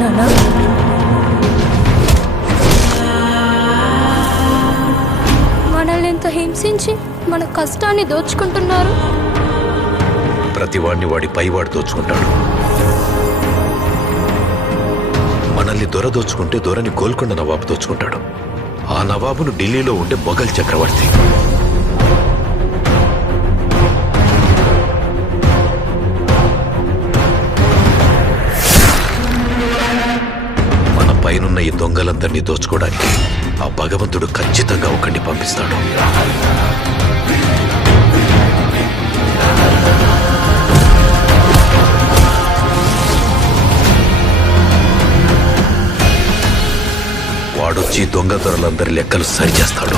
నానా? మనల్ని ఎంత హింసించి మన కష్టాన్ని దోచుకుంటున్నారు. ప్రతివాడిని వాడి పైవాడు దోచుకుంటాడు. మనల్ని దొర దోచుకుంటే దొరని గోల్కొండ నవాబు దోచుకుంటాడు. ఆ నవాబును ఢిల్లీలో ఉండే మొఘల్ చక్రవర్తి. మన పైనున్న ఈ దొంగలందరినీ దోచుకోవడానికి ఆ భగవంతుడు ఖచ్చితంగా ఒకడిని పంపిస్తాడు. వాడొచ్చి దొంగ దొరలందరి లెక్కలు సరిచేస్తాడు.